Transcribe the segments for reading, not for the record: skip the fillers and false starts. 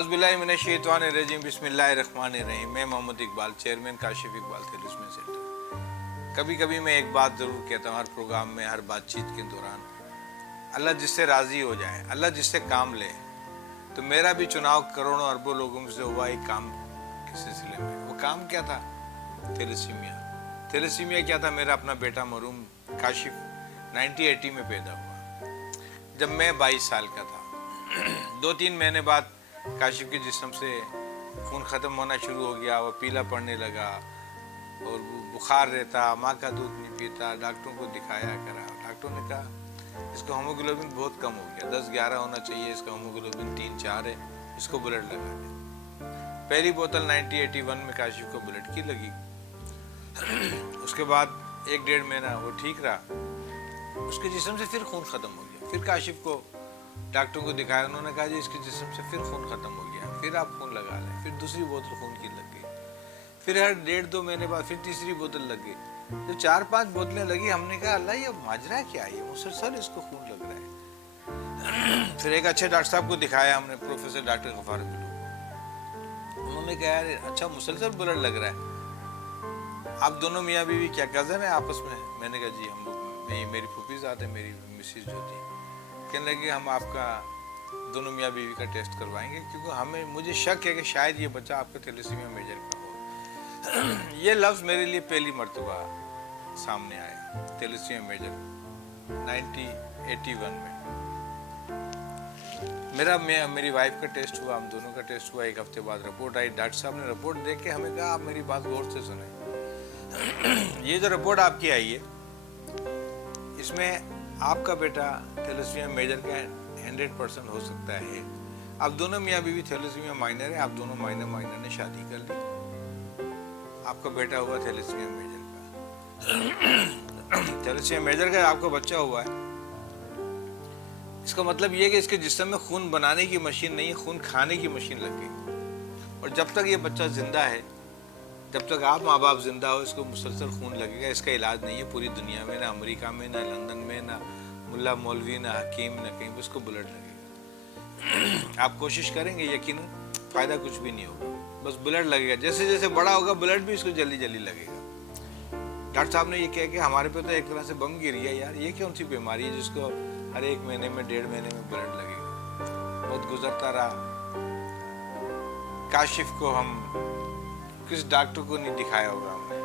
औज़ुबिल्लाहिमिनश्शैतानिर्रजीम बिस्मिल्लाहिर्रहमानिर्रहीम। मैं Mohammad Iqbal, chairman Kashif Iqbal thalassemia centre. कभी कभी मैं एक बात ज़रूर कहता हूँ हर प्रोग्राम में, हर बातचीत के दौरान, अल्लाह जिससे राज़ी हो जाए, अल्लाह जिससे काम ले। तो मेरा भी चुनाव करोड़ों अरबों लोगों से हुआ एक काम के सिलसिले में। वो काम क्या था? थैलेसीमिया। थैलेसीमिया क्या था? मेरा अपना बेटा मरूम काशिफ 1980 में पैदा हुआ, जब मैं 22 साल का था। 2-3 महीने बाद काशिफ के जिस्म से खून ख़त्म होना शुरू हो गया। वो पीला पड़ने लगा और बुखार रहता, माँ का दूध नहीं पीता। डॉक्टरों को दिखाया करा, डॉक्टरों ने कहा इसका हीमोग्लोबिन बहुत कम हो गया, 10-11 होना चाहिए, इसका हीमोग्लोबिन 3-4 है, इसको ब्लड लगा दे। पहली बोतल 1981 में काशिफ को ब्लड की लगी। उसके बाद 1-1.5 महीना वो ठीक रहा, उसके जिस्म से फिर खून ख़त्म हो गया। फिर काशिफ को डॉक्टरों को दिखाया, उन्होंने कहा जी इसके जिस्म से फिर खून ख़त्म हो गया, फिर आप खून लगा लें। फिर दूसरी बोतल खून की लग गई। फिर हर 1.5-2 महीने बाद फिर तीसरी बोतल लग गई। जब 4-5 बोतलें लगी, हमने कहा अल्लाह ये माजरा क्या है, मुसलसल इसको खून लग रहा है। फिर एक अच्छे डॉक्टर साहब को दिखाया हमने, प्रोफेसर डॉक्टर गफार बिलू। उन्होंने कहा यार अच्छा मुसलसल ब्लड लग रहा है, आप दोनों मियाँ बीवी क्या कज़न है आपस में? मैंने कहा जी हम लोग, मेरी फूफी ज़ात है, मेरी मिसेज जो थी। कहने लगे हम आपका दोनों मियाँ बीवी का टेस्ट करवाएंगे, क्योंकि मुझे शक है कि शायद ये बच्चा आपका थैलेसीमिया मेजर का हो। ये लफ्ज़ मेरे लिए पहली मर्तबा सामने आया, थैलेसीमिया मेजर 1981 में। मेरी वाइफ का टेस्ट हुआ, हम दोनों का टेस्ट हुआ। 1 हफ्ते बाद रिपोर्ट आई। डॉक्टर साहब ने रिपोर्ट देख के हमें कहा आप मेरी बात गौर से सुने। ये जो रिपोर्ट आपकी आई है, इसमें आपका बेटा थैलेसीमिया मेजर का 100% हो सकता है। आप दोनों मियाँ बीवी थैलेसीमिया माइनर है, आप दोनों माइनर ने शादी कर ली, आपका बेटा हुआ थैलेसीमिया मेजर का। थैलेसीमिया मेजर का आपका बच्चा हुआ है, इसका मतलब ये है कि इसके जिस्म में खून बनाने की मशीन नहीं है, खून खाने की मशीन लग गई। और जब तक ये बच्चा जिंदा है, जब तक आप माँ बाप जिंदा हो, इसको मुसलसल खून लगेगा। इसका इलाज नहीं है पूरी दुनिया में, ना अमेरिका में, ना लंदन में, ना मुल्ला मौलवी, ना हकीम, ना कहीं पर इसको ब्लड लगेगा। आप कोशिश करेंगे, यकीनन फ़ायदा कुछ भी नहीं होगा, बस ब्लड लगेगा। जैसे जैसे बड़ा होगा ब्लड भी इसको जल्दी जल्दी लगेगा। डॉक्टर साहब ने ये कहा कि हमारे पे तो एक तरह से बम गिर गया यार, ये कौन सी बीमारी है जिसको हर 1 महीने में 1.5 महीने में ब्लड लगेगा। बहुत गुजरता रहा। काशिफ को हम किस डॉक्टर को नहीं दिखाया होगा हमने,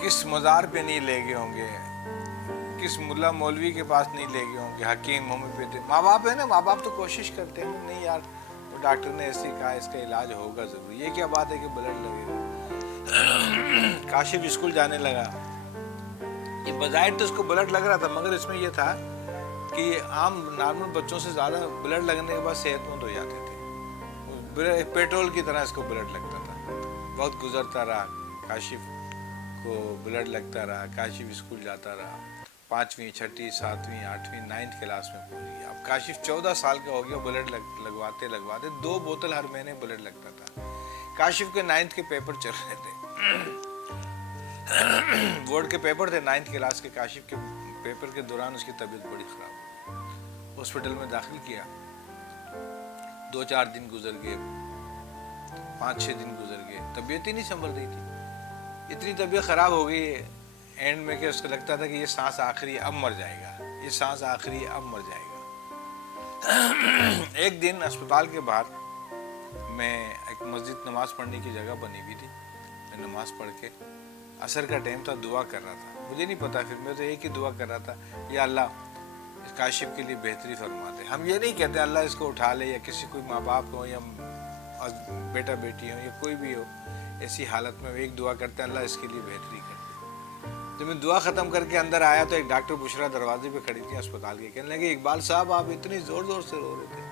किस मज़ार पे नहीं ले गए होंगे, किस मुल्ला मौलवी के पास नहीं ले गए होंगे, हकीम होम्योपैथी। माँ बाप है ना, माँ बाप तो कोशिश करते हैं नहीं यार, तो डॉक्टर ने ऐसे कहा इसका इलाज होगा ज़रूर। ये क्या बात है कि ब्लड लगेगा। काशिफ स्कूल जाने लगा, ये बजाय तो उसको ब्लड लग रहा था, मगर इसमें यह था कि आम नॉर्मल बच्चों से ज़्यादा ब्लड लगने के बाद सेहतमंद हो जाते थे। पेट्रोल की तरह इसको ब्लड लगता था। बहुत गुजरता रहा, काशिफ को ब्लड लगता रहा। काशिफ स्कूल जाता रहा, 5वीं 6वीं 7वीं 8वीं 9th क्लास में पहुंच गया। अब काशिफ 14 साल का हो गया, ब्लड लगवाते 2 बोतल हर महीने ब्लड लगता था। काशिफ के 9th के पेपर चल रहे थे, बोर्ड के पेपर थे 9th क्लास के। काशिफ के पेपर के दौरान उसकी तबीयत बड़ी ख़राब हुई, हॉस्पिटल में दाखिल किया। 2-4 दिन गुजर गए, 5-6 दिन गुजर गए, तबीयत ही नहीं संभल रही थी। इतनी तबीयत ख़राब हो गई एंड में कि उसको लगता था कि ये सांस आखिरी, अब मर जाएगा, ये सांस आखिरी, अब मर जाएगा। एक दिन अस्पताल के बाहर मैं एक मस्जिद नमाज पढ़ने की जगह बनी हुई थी, मैं नमाज पढ़ के असर का टाइम था, दुआ कर रहा था। मुझे नहीं पता, फिर मैं तो एक ही दुआ कर रहा था, या अल्लाह इस काशिफ के लिए बेहतरी फरमा दे। हम ये नहीं कहते अल्लाह इसको उठा ले, या किसी कोई माँ बाप हो या बेटा बेटी हो या कोई भी हो, ऐसी हालत में एक दुआ करते हैं अल्लाह इसके लिए बेहतरी कर दे। जब मैं दुआ ख़त्म करके अंदर आया तो एक डॉक्टर बुशरा दरवाजे पे खड़ी थी अस्पताल के। कहने लगे इकबाल साहब आप इतनी ज़ोर ज़ोर से रो रहे थे,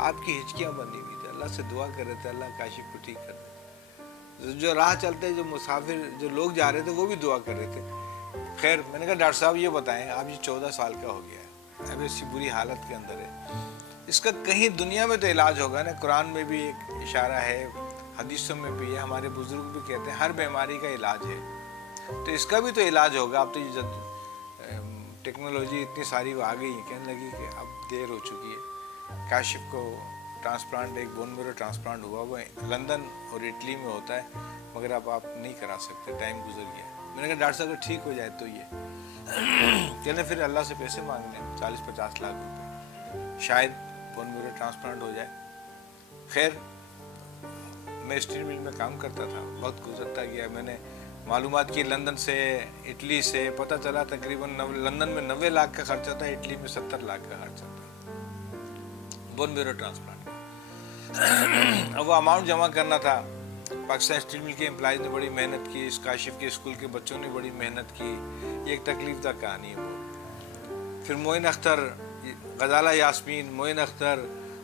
आपकी हिचकियाँ बनी हुई थी, अल्लाह से दुआ कर रहे थे अल्लाह काशिफ को ठीक कर दे। जो राह चलते, जो मुसाफिर, जो लोग जा रहे थे वो भी दुआ कर रहे थे। खैर मैंने कहा डॉक्टर साहब ये बताएं, आप ये 14 साल का हो गया है, अब ऐसी बुरी हालत के अंदर है, इसका कहीं दुनिया में तो इलाज होगा ना। कुरान में भी एक इशारा है, हदीसों में भी है, हमारे बुजुर्ग भी कहते हैं हर बीमारी का इलाज है, तो इसका भी तो इलाज होगा। अब तो ये टेक्नोलॉजी इतनी सारी आ गई है, कहने लगी कि अब देर हो चुकी है, काशिफ को ट्रांसप्लांट, एक बोन मेरो ट्रांसप्लांट हुआ, वो लंदन और इटली में होता है, मगर अब आप नहीं करा सकते, टाइम गुजर गया। मैंने कहा डॉक्टर साहब ठीक हो जाए तो ये कहने फिर अल्लाह से पैसे मांगने 40-50 लाख रुपए, शायद बोन मेरो ट्रांसप्लांट हो जाए। खैर मैं स्टील मिल में काम करता था, वक्त गुजरता गया, मैंने मालूमात की लंदन से, इटली से, पता चला तकरीबन लंदन में 90 लाख का खर्चा था, इटली में 70 लाख का खर्चा था बोन मेरो ट्रांसप्लांट का। अब वो अमाउंट जमा करना था। पाकिस्तान स्टील मिल के एम्प्लॉयज़ ने बड़ी मेहनत की, इस काशिफ के स्कूल के बच्चों ने बड़ी मेहनत की, ये एक तकलीफ दा कहानी है वो। फिर मोइन अख्तर, गजाला यास्मीन,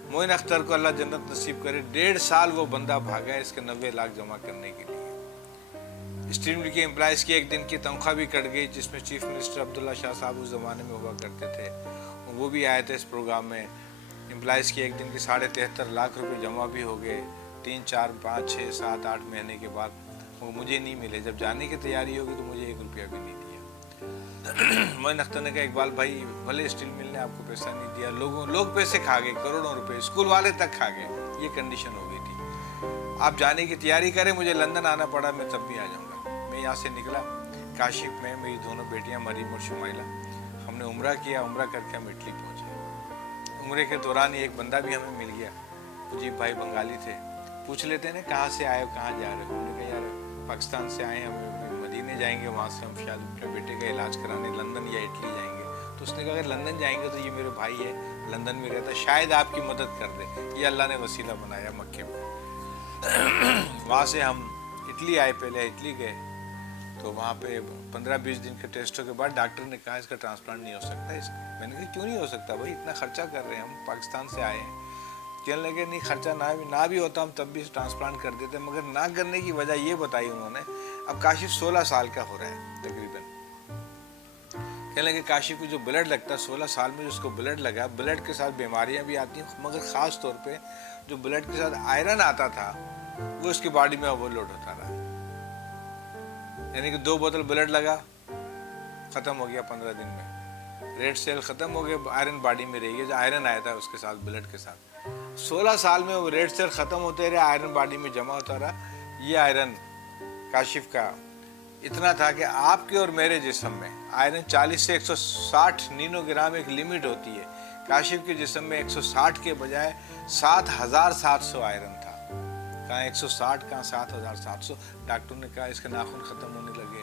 मोइन अख्तर को अल्लाह जन्नत नसीब करे, 1.5 साल वो बंदा भागा है इसके 90 लाख जमा करने के लिए। स्टील मिल के एम्प्लॉयज़ की एक दिन की तनख्वाह भी कट गई, जिसमें चीफ मिनिस्टर अब्दुल्ला शाह साहब उस ज़माने में हुआ करते थे, वो भी आए थे इस प्रोग्राम में। एम्प्लॉयज़ की एक दिन की 73.5 लाख रुपए जमा भी हो गए, 3, 4, 5, 6, 7, 8 महीने के बाद। वो मुझे नहीं मिले, जब जाने की तैयारी होगी तो मुझे 1 रुपया भी नहीं दिया। मोइन अख्तर ने कहा इकबाल भाई, भले स्टील मिल ने आपको पैसा नहीं दिया, लोग पैसे खा गए, करोड़ों रुपए, स्कूल वाले तक खा गए, ये कंडीशन हो गई थी। आप जाने की तैयारी करें, मुझे लंदन आना पड़ा, मैं तब भी आ जाऊँगा। मैं यहाँ से निकला, काशिफ में मेरी दोनों बेटियाँ मरीम और शुमाइला, हमने उम्रा किया, उम्रा करके हम इटली पहुँचे। उम्रे के दौरान ही एक बंदा भी हमें मिल गया, मुजीब भाई बंगाली थे, पूछ लेते हैं कहाँ से आए हो, कहाँ जा रहे हो। हमने कहा यार पाकिस्तान से आए, हम मदीने जाएंगे, वहाँ से हम शायद अपने बेटे का इलाज कराने लंदन या इटली जाएंगे। तो उसने कहा अगर लंदन जाएंगे तो ये मेरे भाई है, लंदन में रहता, शायद आपकी मदद कर दे, ये अल्लाह ने वसीला बनाया मक्के में। वहाँ से हम इटली आए, पहले इटली गए, तो वहाँ पे 15-20 दिन के टेस्टों के बाद डॉक्टर ने कहा इसका ट्रांसप्लांट नहीं हो सकता इसका। मैंने कहा क्यों नहीं हो सकता भाई, इतना खर्चा कर रहे हैं, हम पाकिस्तान से आए हैं। कहने लगे नहीं, खर्चा ना भी होता हम तब भी ट्रांसप्लांट कर देते, मगर ना करने की वजह ये बताई उन्होंने। अब काशिफ 16 साल का हो रहा है तकरीबन। कहने लगे काशिफ को जो ब्लड लगता है 16 साल में, जिसको ब्लड लगा, ब्लड के साथ बीमारियां भी आती हैं, मगर ख़ास तौर पे जो ब्लड के साथ आयरन आता था वो उसकी बॉडी में ओवरलोड होता रहा। यानी कि 2 बोतल ब्लड लगा, ख़त्म हो गया 15 दिन में, रेड सेल ख़त्म हो गए, आयरन बॉडी में रह गया, जो आयरन आया था उसके साथ, ब्लड के साथ। 16 साल में वो रेड सेल ख़त्म होते रहे, आयरन बॉडी में जमा होता रहा। ये आयरन काशिफ का इतना था कि आपके और मेरे जिस्म में आयरन 40 से 160 नैनोग्राम एक लिमिट होती है, काशिफ के जिस्म में 160 के बजाय 7700 आयरन था। कहाँ 160, कहाँ 7700। डॉक्टर ने कहा इसके नाखून ख़त्म होने लगे,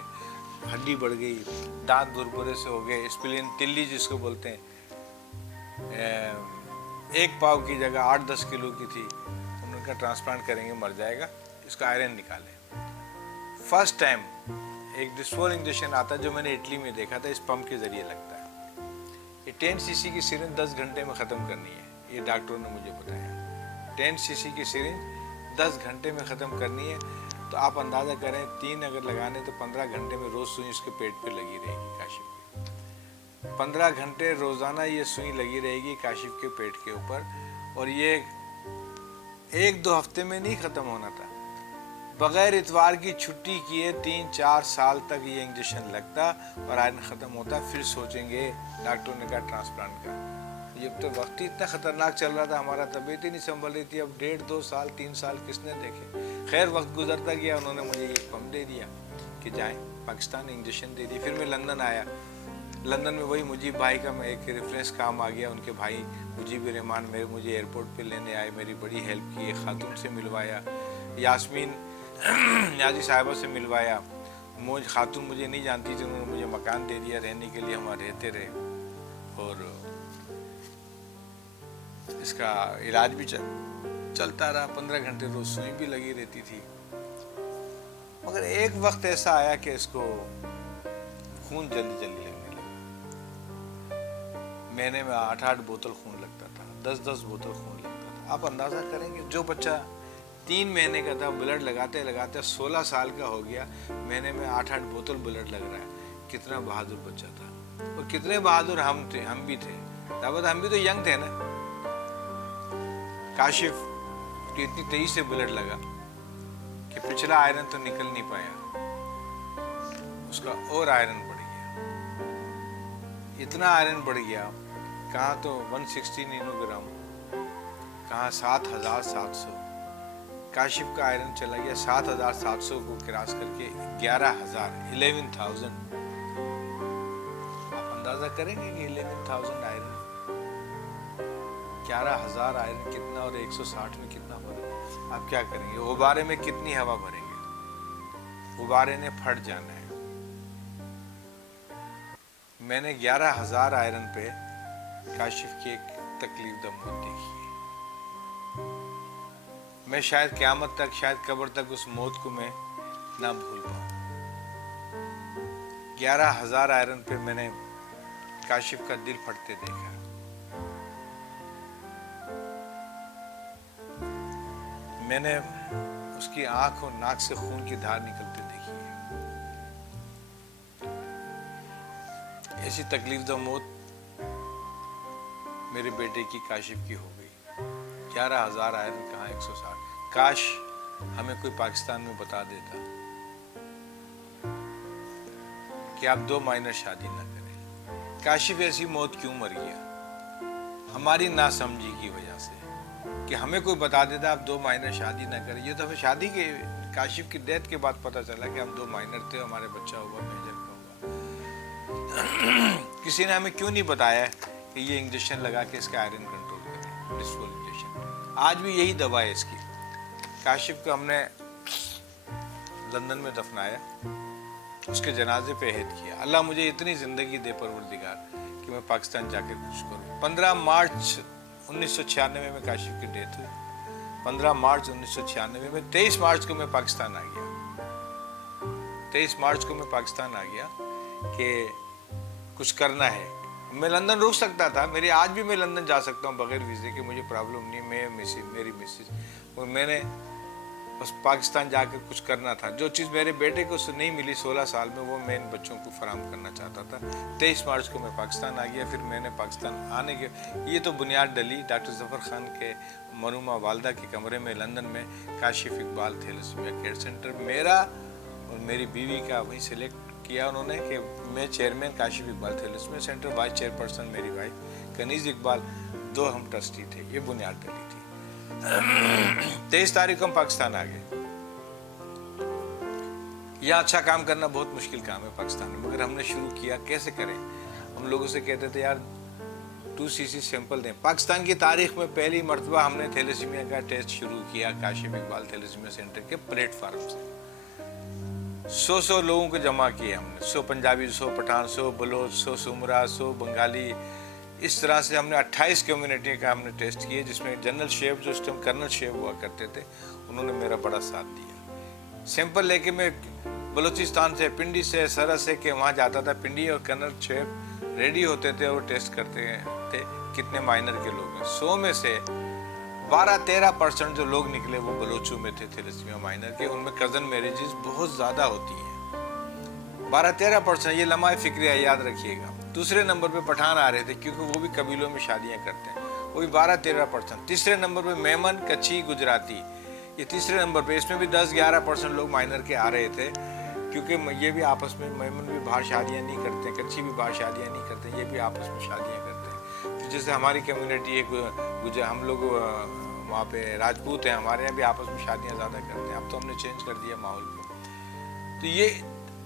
हड्डी बढ़ गई, दांत भुरभुरे से हो गए, स्प्लीन तिल्ली जिसको बोलते हैं, 1 पाव की जगह 8-10 किलो की थी। उन्होंने कहा ट्रांसप्लांट करेंगे, मर जाएगा, इसका आयरन निकालें। फर्स्ट टाइम एक डिस्पोल इंजेक्शन आता है जो मैंने इटली में देखा था, इस पंप के ज़रिए लगता है। ये 10 सीसी की सिरिंज 10 घंटे में ख़त्म करनी है, ये डॉक्टरों ने मुझे बताया। 10 सीसी की सिरिंज 10 घंटे में ख़त्म करनी है, तो आप अंदाज़ा करें 3 अगर लगाने तो 15 घंटे में रोज़ सुई उसके पेट पे लगी रहेगी काशिफ। 15 घंटे रोज़ाना ये सुई लगी रहेगी काशिफ के पेट के ऊपर, और ये 1-2 हफ्ते में नहीं ख़त्म होना था। बग़ैर इतवार की छुट्टी किए 3-4 साल तक ये इंजेक्शन लगता और आयरन ख़त्म होता। फिर सोचेंगे डॉक्टरों ने कहा ट्रांसप्लांट का। ये तो वक्त ही इतना ख़तरनाक चल रहा था, हमारा तबीयत ही नहीं संभल रही थी। अब 1.5-2 साल 3 साल किसने देखे। खैर वक्त गुजरता गया, उन्होंने मुझे एक पंप दे दिया कि जाएँ पाकिस्तान, इंजेक्शन दे दी। फिर मैं लंदन आया, लंदन में वही मुजीब भाई का मैं एक रेफरेंस काम आ गया, उनके भाई मुजीब रहमान मुझे एयरपोर्ट पे लेने आए, मेरी बड़ी हेल्प की, खातून से मिलवाया, यास्मीन न्याजी साहिबा से मिलवाया। मुझे खातून मुझे नहीं जानती थी, उन्होंने मुझे मकान दे दिया रहने के लिए, हम रहते रहे, और इसका इलाज भी चलता रहा। 15 घंटे रोज सुई भी लगी रहती थी। मगर एक वक्त ऐसा आया कि इसको खून जल्दी जल्दी लगने लगा। महीने में 8-8 बोतल खून लगता था, 10-10 बोतल खून लगता था। आप अंदाजा करेंगे, जो बच्चा 3 महीने का था, ब्लड लगाते लगाते 16 साल का हो गया, महीने में 8-8 बोतल ब्लड लग रहा है, कितना बहादुर बच्चा था। और कितने बहादुर हम थे, हम भी थे। दावत हम भी तो यंग थे ना। काशिफ की इतनी तेजी से ब्लड लगा कि पिछला आयरन तो निकल नहीं पाया, उसका और आयरन बढ़ गया। इतना आयरन बढ़ गया, कहाँ तो 160 नैनोग्राम, کہاں 7,700. کاشف کا آئرن چلا گیا 7,700 کو کراس کر کے 11,000. آپ اندازہ کریں گے کہ 11,000 آئرن 11,000 آئرن کتنا اور 160 میں کتنا فرق ہے. آپ کیا کریں گے؟ غبارے میں کتنی ہوا بھریں گے؟ غبارے نے پھٹ جانا ہے. میں نے 11,000 آئرن پہ کاشف کی ایک تکلیف دہ موت دیکھی ہے. میں شاید قیامت تک، شاید قبر تک اس موت کو میں نہ بھول پاؤں. 11,000 آئرن پہ میں نے کاشف کا دل پھٹتے دیکھا. میں نے اس کی آنکھ اور ناک سے خون کی دھار نکلتے دیکھی ہے. ایسی تکلیف دہ موت میرے بیٹے کی کاشف کی ہو گئی. 11,000 آئرن کہاں 160. کاش ہمیں کوئی پاکستان میں بتا دیتا کہ آپ 2 مائنر شادی نہ کریں. کاشف ایسی موت کیوں مر گیا؟ ہماری ناسمجھی کی وجہ سے کہ ہمیں کوئی بتا دیتا آپ 2 مائنر شادی نہ کریں. یہ تو ہمیں شادی کے کاشف کی ڈیتھ کے بعد پتہ چلا کہ ہم 2 مائنر تھے، ہمارے بچہ ہوا میجر کا ہوا. کسی نے ہمیں کیوں نہیں بتایا کہ یہ انجیکشن لگا کے اس کا آئرن کنٹرول کریں، ڈسفول انجیکشن. آج بھی یہی دوا ہے اس کی. کاشف کو ہم نے لندن میں دفنایا، اس کے جنازے پہ عہد کیا اللہ مجھے اتنی زندگی دے پروردگار کہ میں پاکستان جا کے کچھ کروں. 15 مارچ 1996 میں کاشف کی ڈیتھ ہوئی. 15 مارچ 1996 میں 23 مارچ کو میں پاکستان آ گیا. 23 مارچ کو میں پاکستان آ گیا کہ کچھ کرنا ہے. میں لندن رک سکتا تھا، میری آج بھی میں لندن جا سکتا ہوں بغیر ویزے کے، مجھے پرابلم نہیں. میں میری مسز اور میں نے بس پاکستان جا کے کچھ کرنا تھا. جو چیز میرے بیٹے کو نہیں ملی 16 سال میں، وہ میں ان بچوں کو فراہم کرنا چاہتا تھا. 23 مارچ کو میں پاکستان آ گیا. پھر میں نے پاکستان آنے کے یہ تو بنیاد ڈلی ڈاکٹر ظفر خان کے مرحومہ والدہ کے کمرے میں لندن میں. Kashif Iqbal thalassaemia care centre میرا اور میری بیوی کا وہیں سلیکٹ کیا انہوں نے کہ میں chairman Kashif Iqbal thalassemia centre, vice chairperson میری وائف کنیز اقبال، 2 ہم ٹرسٹی تھے. یہ بنیاد ڈلی تھی. 23 تاریخ کو ہم پاکستان آ گئے. یہاں اچھا کام کرنا بہت مشکل کام ہے پاکستان میں، مگر ہم نے شروع کیا. کیسے کریں؟ ہم لوگوں سے کہتے تھے یار 2cc سیمپل دیں. پاکستان کی تاریخ میں پہلی مرتبہ ہم نے تھیلیسیمیا کا ٹیسٹ شروع کیا کاشف اقبال تھیلیسیمیا سینٹر کے پلیٹ فارم سے. 100 لوگوں کو جمع کیے ہم نے، 100 پنجابی، 100 پٹھان، 100 بلوچ، 100 سمرا، 100 بنگالی. اس طرح سے ہم نے 28 کمیونٹی کا ہم نے ٹیسٹ کیے، جس میں جنرل شیف جو اس ٹائم کرنل شیف ہوا کرتے تھے انہوں نے میرا بڑا ساتھ دیا. سیمپل لے کے میں بلوچستان سے، پنڈی سے، سرحد سے کہ وہاں جاتا تھا. پنڈی اور کرنل شیف ریڈی ہوتے تھے اور ٹیسٹ کرتے تھے کتنے مائنر کے لوگ ہیں. 100 میں سے 12-13% جو لوگ نکلے وہ بلوچوں میں تھے تھیلیسیمیا مائنر کے. ان میں کزن میریجز بہت زیادہ ہوتی ہیں. 12-13%، یہ لمحہ فکریہ یاد رکھیے گا. دوسرے نمبر پہ پٹھان آ رہے تھے کیونکہ وہ بھی قبیلوں میں شادیاں کرتے ہیں، وہ بھی 12-13%. تیسرے نمبر پہ میمن، کچھی، گجراتی، یہ تیسرے نمبر پہ. اس میں بھی 10-11% لوگ مائنر کے آ رہے تھے کیونکہ یہ بھی آپس میں، میمن بھی باہر شادیاں نہیں کرتے، کچھی بھی باہر شادیاں نہیں کرتے، یہ بھی آپس میں شادیاں کرتے ہیں. تو جیسے ہماری کمیونٹی ایک ہم لوگ وہاں پہ راجپوت ہیں، ہمارے یہاں بھی آپس میں شادیاں زیادہ کرتے ہیں. اب تو ہم نے چینج کر دیا ماحول کو. تو یہ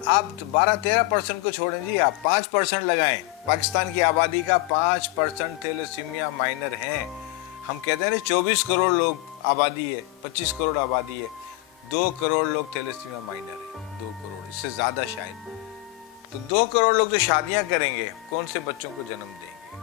آپ 12-13% کو چھوڑیں جی، آپ 5% لگائیں. پاکستان کی آبادی کا 5% تھیلیسیمیا مائنر ہیں. ہم کہتے ہیں نا 24 کروڑ لوگ آبادی ہے، 25 کروڑ آبادی ہے، 2 کروڑ لوگ تھیلیسیمیا مائنر ہیں. 2 کروڑ، اس سے زیادہ شاید. تو 2 کروڑ لوگ جو شادیاں کریں گے کون سے بچوں کو جنم دیں گے؟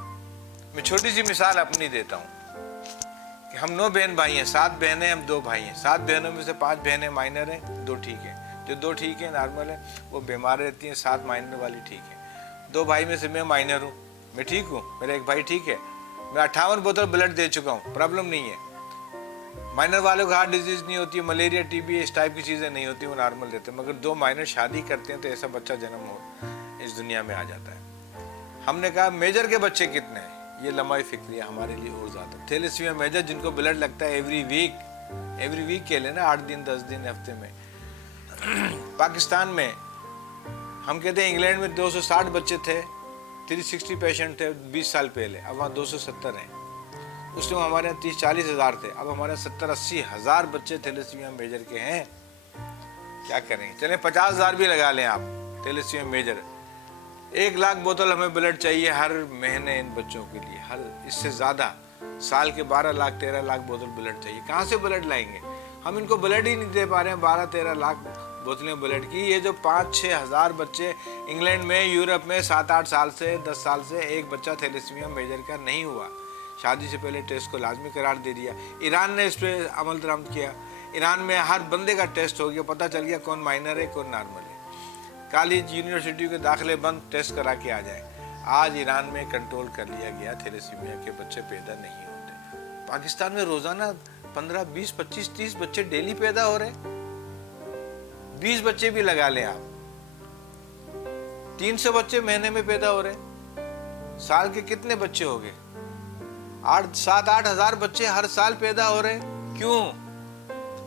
میں چھوٹی سی مثال اپنی دیتا ہوں کہ ہم 9 بہن بھائی ہیں، 7 بہنیں، ہم 2 بھائی ہیں. 7 بہنوں میں سے 5 بہنیں مائنر ہیں، 2 ٹھیک ہیں. جو 2 ٹھیک ہیں نارمل ہیں وہ بیمار رہتی ہیں. 7 مائنر والی ٹھیک ہیں. 2 بھائی میں سے میں مائنر ہوں، میں ٹھیک ہوں، میرا ایک بھائی ٹھیک ہے. میں 58 بوتل بلڈ دے چکا ہوں، پرابلم نہیں ہے. مائنر والوں کو ہارٹ ڈیزیز نہیں ہوتی، ملیریا، ٹی بی، اس ٹائپ کی چیزیں نہیں ہوتی، وہ نارمل رہتے ہیں. مگر 2 مائنر شادی کرتے ہیں تو ایسا بچہ جنم ہو اس دنیا میں آ جاتا ہے. ہم نے کہا میجر کے بچے کتنے ہیں؟ یہ لمحہ فکریہ ہمارے لیے اور زیادہ. تھیلیسیمیا میجر جن کو بلڈ لگتا ہے ایوری ویک کے لینا 8 دن 10 دن ہفتے میں. پاکستان میں ہم کہتے ہیں انگلینڈ میں 260 بچے تھے، 360 پیشنٹ تھے 20 سال پہلے، اب وہاں 270 ہیں. उस टाइम हमारे यहाँ 30-40 हज़ार थे, अब हमारे 70-80 हज़ार बच्चे थैलेसीमिया मेजर के हैं। क्या करेंगे? चलें 50 हज़ार भी लगा लें आप थैलेसीमिया मेजर। 1 लाख बोतल हमें ब्लड चाहिए हर महीने इन बच्चों के लिए, हर इससे ज़्यादा साल के 12 लाख 13 लाख बोतल ब्लड चाहिए। कहाँ से ब्लड लाएंगे? हम इनको ब्लड ही नहीं दे पा रहे हैं। 12-13 लाख बोतलें ब्लड की। ये जो 5-6 हज़ार बच्चे इंग्लैंड में, यूरोप में 7-8 साल से 10 साल से एक बच्चा थैलेसीमिया मेजर का नहीं हुआ, शादी से पहले टेस्ट को लाजमी करार दे दिया। ईरान ने इस पर अमल दरामद किया। ईरान में हर बंदे का टेस्ट हो गया, पता चल गया कौन माइनर है कौन नॉर्मल है। कॉलेज यूनिवर्सिटी के दाखिले बंद, टेस्ट करा के आ जाए। आज ईरान में कंट्रोल कर लिया गया, थैलेसीमिया के बच्चे पैदा नहीं होते। पाकिस्तान में रोजाना 15, 20, 25, 30 बच्चे डेली पैदा हो रहे। 20 बच्चे भी लगा लें आप, 300 बच्चे महीने में पैदा हो रहे। साल के कितने बच्चे हो गए? 7-8 हज़ार बच्चे हर साल पैदा हो रहे। क्यों?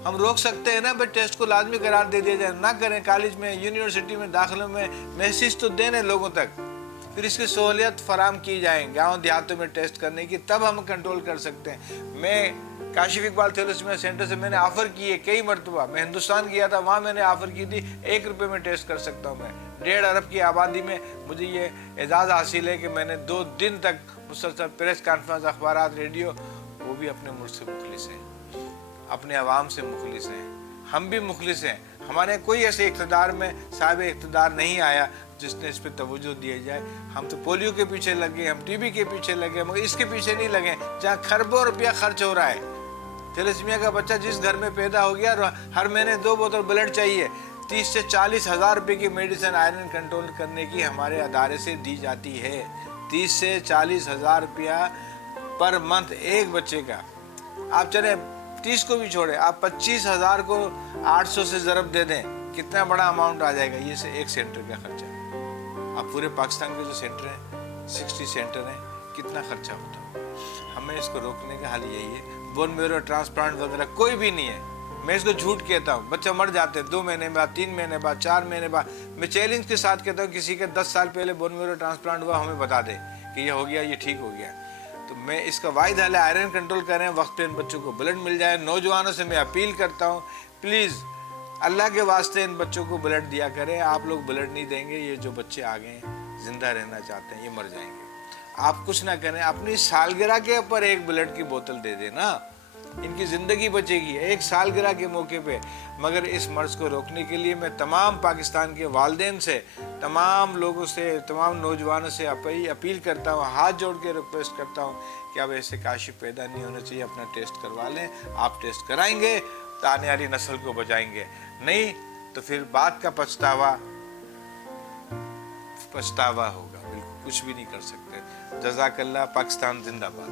हम रोक सकते हैं ना, बट टेस्ट को लाजमी करार दे दिया जाए। ना करें, कॉलेज में यूनिवर्सिटी में दाखिलों में मैसेज तो देने लोगों तक, फिर इसकी सहूलियत फराम की जाए गाँव देहातों में टेस्ट करने की, तब हम कंट्रोल कर सकते हैं। मैं काशिफ इकबाल थैलेसीमिया सेंटर से मैंने ऑफ़र की है कई मरतबा। मैं हिंदुस्तान गया था, वहाँ मैंने ऑफ़र की थी 1 रुपये में टेस्ट कर सकता हूँ मैं। 1.5 अरब की आबादी में मुझे ये एजाज़ हासिल है कि मैंने 2 दिन तक मुसलसल प्रेस कॉन्फ्रेंस, अखबारात, रेडियो, वो भी अपने मुल्क से मुखलिस हैं, अपने अवाम से मुखलिस हैं। हम भी मुखलिस हैं। हमारे कोई ऐसे इक़्तिदार में साहिब इक़्तिदार नहीं आया जिसने इस पर तवज्जो दिया जाए। हम तो पोलियो के पीछे लगे, हम टीबी के पीछे लगे, मगर इसके पीछे नहीं लगे जहाँ खरबों रुपया खर्च हो रहा है। थैलेसीमिया का बच्चा जिस घर में पैदा हो गया, हर महीने 2 बोतल ब्लड चाहिए। 30 से 40 हज़ार रुपये की मेडिसिन आयरन कंट्रोल करने की हमारे अदारे से दी जाती है। 30 से 40 हज़ार रुपया पर मंथ एक बच्चे का। आप चले 30 को भी छोड़े, आप 25 हज़ार को 800 से ज़रब दे दें, कितना बड़ा अमाउंट आ जाएगा। ये से एक सेंटर का खर्चा। आप पूरे पाकिस्तान के जो सेंटर हैं, 60 सेंटर हैं, कितना खर्चा होता है। हमें इसको रोकने का हल यही है। बोन मेरो ट्रांसप्लांट वगैरह कोई भी नहीं है। मैं इसको झूठ कहता हूँ। बच्चा मर जाते हैं 2 महीने बाद, 3 महीने बाद, 4 महीने बाद। मैं चैलेंज के साथ कहता हूँ, किसी के 10 साल पहले बोन मेरो ट्रांसप्लांट हुआ, हमें बता दे कि ये हो गया, ये ठीक हो गया। तो मैं इसका वाहिद हल है, आयरन कंट्रोल करें, वक्त पे इन बच्चों को ब्लड मिल जाए। नौजवानों से मैं अपील करता हूँ, प्लीज़ अल्लाह के वास्ते इन बच्चों को ब्लड दिया करें। आप लोग ब्लड नहीं देंगे, ये जो बच्चे आ गए जिंदा रहना चाहते हैं, ये मर जाएंगे। आप कुछ ना करें, अपनी सालगिरह के ऊपर 1 ब्लड की बोतल दे देना, इनकी ज़िंदगी बचेगी 1 सालगिरह के मौके पे। मगर इस मर्ज को रोकने के लिए मैं तमाम पाकिस्तान के वालिदैन से, तमाम लोगों से, तमाम नौजवानों से अपील करता हूँ, हाथ जोड़ के रिक्वेस्ट करता हूँ कि अब ऐसे काशिफ पैदा नहीं होना चाहिए। अपना टेस्ट करवा लें। आप टेस्ट कराएंगे तो आने वाली नस्ल को बचाएंगे, नहीं तो फिर बाद का पछतावा होगा। बिल्कुल कुछ भी नहीं कर सकते। जज़ाकल्लाह। पाकिस्तान जिंदाबाद।